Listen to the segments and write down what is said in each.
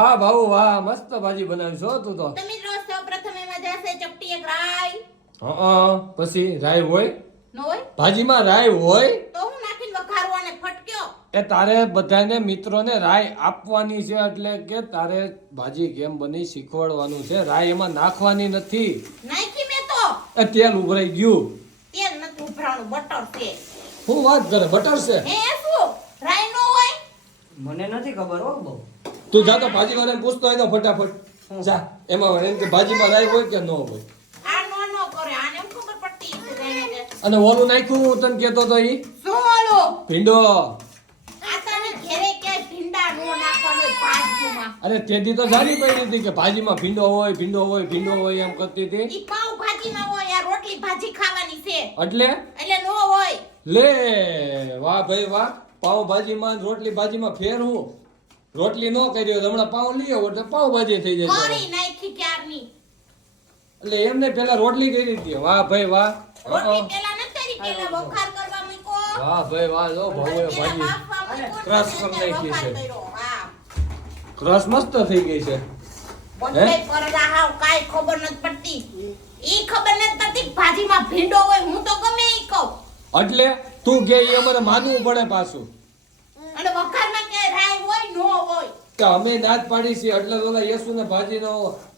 હા ભાઉ વાહ મસ્ત ભાજી બનાવી છો તું તો. તમે મિત્રો સૌપ્રથમ એમાં જશે ચપટી એક રાઈ. હં, પછી રાય હોય. નો હોય? ભાજીમાં રાય હોય. તો હું નાખીને વઘારું અને ફટક્યો. એ તારે બધાને મિત્રોને રાય આપવાની છે એટલે કે તારે ભાજી કેમ બની શીખવાડવાનું છે. રાય એમાં નાખવાની નથી. નાખી મેં તો. એ તેલ ઉભરાઈ ગયું. તેલ નથી ઉભરાણું બટર છે. હું વાત કરે બટર છે? હે શું? રાઈ નો હોય? મને નથી ખબર હો બહુ. તું જા તો ભાજી વાળાને પૂછતો હોય તો ફટાફટ. જા. એમાં એમ કે ભાજીમાં રાય હોય કે ન હોય. નો નો હું. અને ઓલું નાખ્યું તને કેતો તો ઈ? શું ઓલું? ભીંડો. નો અરે તેથી તો સારી પડી હતી કે ભાજીમાં ભીંડો હોય ભીંડો હોય ભીંડો હોય એમ કરતી હતી. ઈ ભાજીમાં હોય આ રોટલી ભાજી ખાવાની છે. એટલે? એટલે નો હોય. લે વાહ ભાઈ વાહ. પાઉ ભાજીમાં રોટલી ભાજીમાં ફેર હું. રોટલી નો કરી હોય તો હમણાં પાઉં લઈ આવો એટલે પાવ ભાજી થઈ જાય કરી નાખી ક્યારની? એટલે એમને પેલા રોટલી કરી હતી. વાહ ભાઈ વાહ. રોટલી પેલા ન કરી પેલા વઘાર કરવા મૂકો. વાહ ભાઈ વાહ જો ભાવે ભાજી બાફવા મૂકો, ક્રશ પછી કરી નાખી છે. કર્યો. મસ્ત થઈ ગઈ છે. હાવ કાંઈ ખબર પડતી. ઈ ખબર નથી પડતી ભાજીમાં ભીંડો હોય હું તો ગમે ઈ કહું. એટલે તું કે એ અમારે માનવું પડે પાછું. અને નો હોય કે અમે દાંત પાડી છીએ એટલે તો ઓલા યેસુને ભાજીનો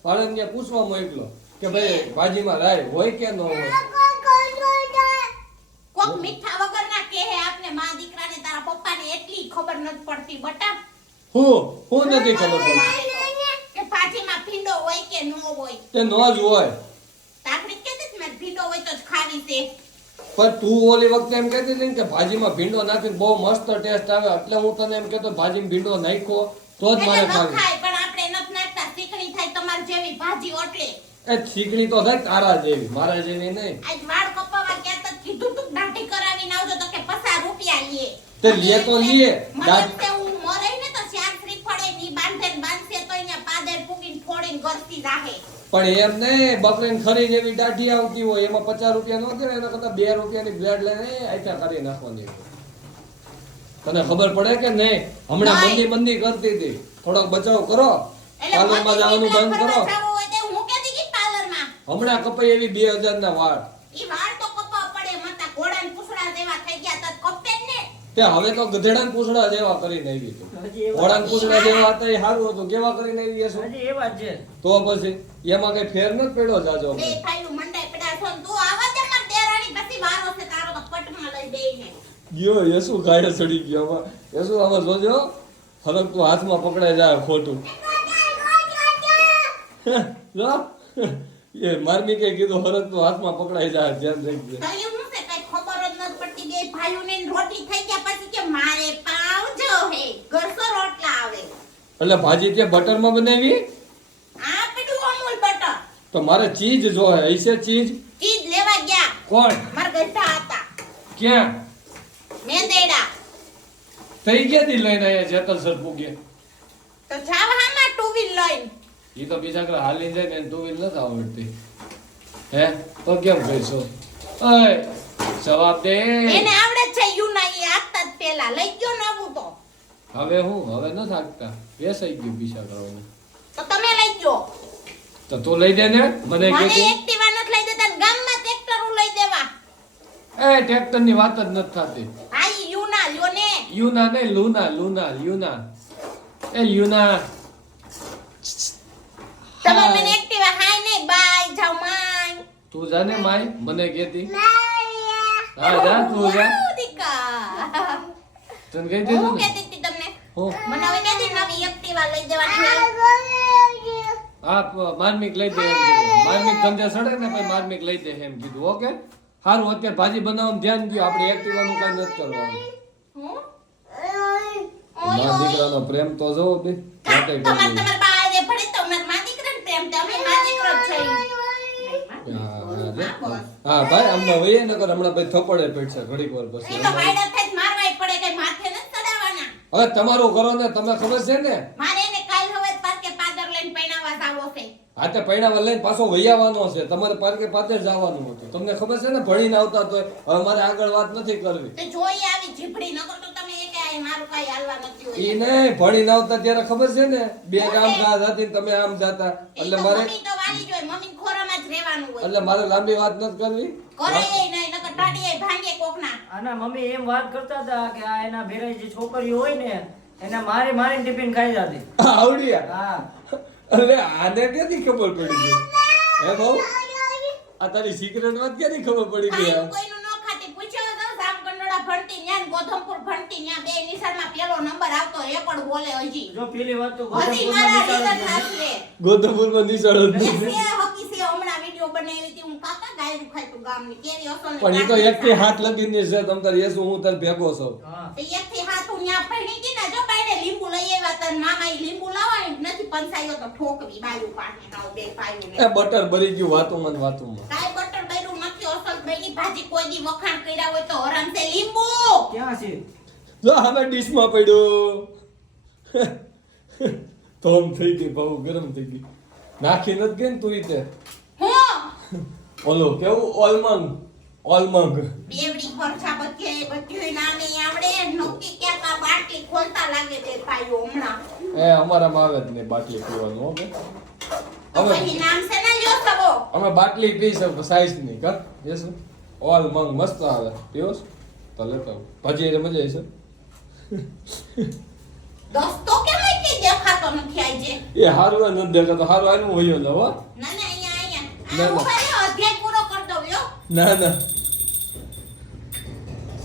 ભાણેજને પૂછવા મોકલો કે ભાઈ ભાજીમાં રાય હોય કે ન હોય? કોક મીઠા વગરના કહે આપને મા દીકરાને તારા પપ્પાને એટલી ખબર નથી પડતી બટા. હું હું નથી ખબર પડતી. કે ભાજીમાં ભીંડો હોય કે નો હોય? તે ન જ હોય. તાકડી કે હતી મે ભીંડો હોય તો જ ખાવી છે? પણ તું ઓલી વખતે એમ કહેતી હતી ને કે ભાજીમાં ભીંડો નાખીને બહુ મસ્ત ટેસ્ટ આવે એટલે હું તને એમ કહેતો ભાજીમાં ભીંડો નાખ્યો. તો જ મારે ખાવી પણ આપણે નથી નાખતા શીખણી થાય તમારી જેવી ભાજી ઓટલે. એ શીખણી તો થાય તારા જેવી મારા જેવી નહીં. આજ વાળ કપાવા ગયા તો કીધું તું દાઢી કરાવીને આવજો તો કે પચાસ રૂપિયા લે તે લે તો લે. તે હું મરે ને તો ચાર શ્રીફળે ની બાંધે બાંધશે તો અહીંયા પાદર પૂગીને ફોડીને ગરતી જાહે. પણ એમ નહીં બકરીને ખરી જેવી દાઢી આવતી હોય એમાં પચાસ રૂપિયા નો દે એના કરતા બે રૂપિયાની બ્લેડ લઈને આયથા કરી નાખવાની. તને ખબર પડે કે નહીં? હમણાં મંદી મંદી કરતી હતી. થોડોક બચાવ કરો. પાર્લરમાં જવાનું બંધ કરો. ફરવા જાવું હોય તો હું કહેતી કે પાર્લરમાં? હમણાં કપાઈ એવી બે હજાર ના વાળ તો હવે તો ગધેડા પૂછડા જેવા કરીને આવી તું હજી પૂછડા જેવા હતા એ સારું હતું. કેવા કરીને આવી હજી એવા છે. તો પછી એમાં કઈ ફેર નથી પડ્યો જાજો મંડાઈ પડ્યા તું આવા દે માર દેરાણી પછી વારો છે તારો તો પટમાં લઈ બેહીને ગયો યસુ ગાડે ચડી ગયો. આમાં યસુ આમાં જોજો ફરક તો હાથમાં પકડાઈ જાય ખોટું. જો એ મારમી કે કીધું ફરક તો હાથમાં પકડાઈ જાય ધ્યાન રાખજે. ખબર જ નથી પડતી. બે ભાઈઓને ને થઈ ગયા પછી કે મારે પાવ જો હે ઘરસો રોટલા આવે. એટલે ભાજી કે બટરમાં બનાવી? આ પેલું અમૂલ બટર. તો મારે ચીજ જોહે હશે ચીજ? ચીજ લેવા ગયા. કોણ? મારા ગઢા હતા. ક્યાં? મેંદેડા થઈ ગયા લઈને આયા જેતલ સર પૂગ્યા તો ટુ વ્હીલ લઈને. ઈ તો બીજા કઈ હાલી જાય ને ટુ વ્હીલ નથી આવડતી. હે? તો કેમ કહીશો ઓય જવાબ દે. એને આવડે છે જ પેલા. લઈ ગયો નવું તો. હવે હું? હવે ન થાકતા. વેસાઈ ગયું પીછા કરવાનું તો તમે લઈ ગયો. તો તું લઈ દે ને? મને મને કીધું એક્ટિવા નથી લઈ દેતા ને ગામમાં ટ્રેક્ટર લઈ દેવા. એ ટ્રેક્ટરની વાત જ નથી થતી. ને યુના નહીં લુના લુના યુના એ યુના તમે. મને એક્ટિવા હાય નહીં બાય જાવ માય તું જાને માય મને કેતી હા જા તું જા. તને કહી હું દીધું ને કહેતી હતી તમને હું મને હવે કહેતી નવી એક્ટિવા લઈ દેવાની હા માર્મિક લઈ દે એમ કીધું માર્મિક ધંધે સડે ને પછી માર્મિક લઈ દે એમ કીધું ઓકે સારું અત્યારે ભાજી બનાવવાનું ધ્યાન દો આપણે એક્ટિવાનું કઈ નથી કરવાનું હું? મારા દીકરાનો પ્રેમ તો જો બે જાતે કરી તમાર બા હારે પડે તો માર મા દીકરાને પ્રેમ તો અમે મા દીકરો છે. હા, ભાઈ અમને વઈએ ને કર હમણાં ભાઈ થપડે પડશે ઘડીક વાર પછી. એ તો વાયડા જ મારવાય પડે કે માથે ન ચડાવવાના. હવે તમારું કરો ને તમે ખબર છે ને? મારે એને કાલ હવે પાકે પાદર લઈને પૈણાવા જાવો છે. હા તે પૈણાવા લઈને પાછો વૈયાવાનો છે. તમારે પાર્કે પાતે જવાનું હતું. તમને ખબર છે ને ભણીને આવતા તો હવે મારે આગળ વાત નથી કરવી. તો જોઈ આવી જીભડી નકર તો ઈ નહીં ભણી ના ત્યારે ખબર છે ને? બે ગામ ખાસ હતી તમે આમ જાતા. એટલે મારે. એટલે મારે લાંબી વાત નથી કરવી. આના મમ્મી એમ વાત કરતા હતા કે આ એના ભેરા જે છોકરીઓ હોય ને એને મારી મારીને ટિફિન ખાઈ જતી. આવડિયા? હા. અરે આને ક્યાંથી ખબર પડી ગઈ? હે બહુ? આ તારી સિક્રેટ વાત ક્યાંથી ખબર પડી ગઈ? કોઈનું ન ખાતી. પૂછ્યો તો જામકંડોળા ભણતી ન્યા ને ગોધમપુર ભણતી ત્યાં બે નિશાળમાં પેલો નંબર આવતો એ પણ બોલે હજી. જો પેલી વાત તો હજી મારા નિશાળ થાશે ગોધમપુરમાં નિશાળ જ એ હકી છે, હમણાં વીડિયો બનાવી હતી હું કાકા ગાયરું ખાતું ગામની. કેવી અસલની પણ એ તો ગાયરું એકથી હાથ લગીને છે તમ તાર યેસુ હું તાર ભેગો છું. હા. તો એકથી હાથ હું ન્યા ભણી હતી ને, જો બાયણે લીંબુ લઈ આવ્યા તા મામા લીંબુ લાવવાની નથી પંસાયો તો ઠોકવી બાયું પાણી નાવ બે ભાઈઓને. એ બટર ભરી ગયું વાતુમાં વાતુમાં. બટર બૈરું નથી અસલ બૈરી ભાજી કોઈ દી વખાણ કર્યા હોય તો હરામથી લીંબુ! ક્યાં છે? જો હવે ડીશમાં પડ્યો. ધોમ થઈ ગઈ બહુ ગરમ થઈ ગઈ. નાખી નથી ગઈ ને તું રીતે ઓલો કેવું? ઓલમંગ. ઓલમંગ. બેવડી ખર્ચા બધે બધું નામે આવડે. નક્કી કે આ બાટલી ખોલતા લાગે છે ભાઈઓ હમણાં. એ અમારામાં આવે જ નહીં બાટલી પીવાનું ઓકે હવે પછી નામ છે ને લ્યો સબો. અમે બાટલી પી સબ સાઈઝની કર. યસ ઓલ મંગ મસ્ત આવે. પીઓસ તો ભજીએ. મજા આવી દોસ્તો કેમ કે દેખાતો નથી આજે એ હારું આ નથી દેખાતો. હારું આનું હોય હો. ના ના અહીંયા અહીંયા. આ હું. અધ્યાય પૂરો કરી દઉં યો ના ના.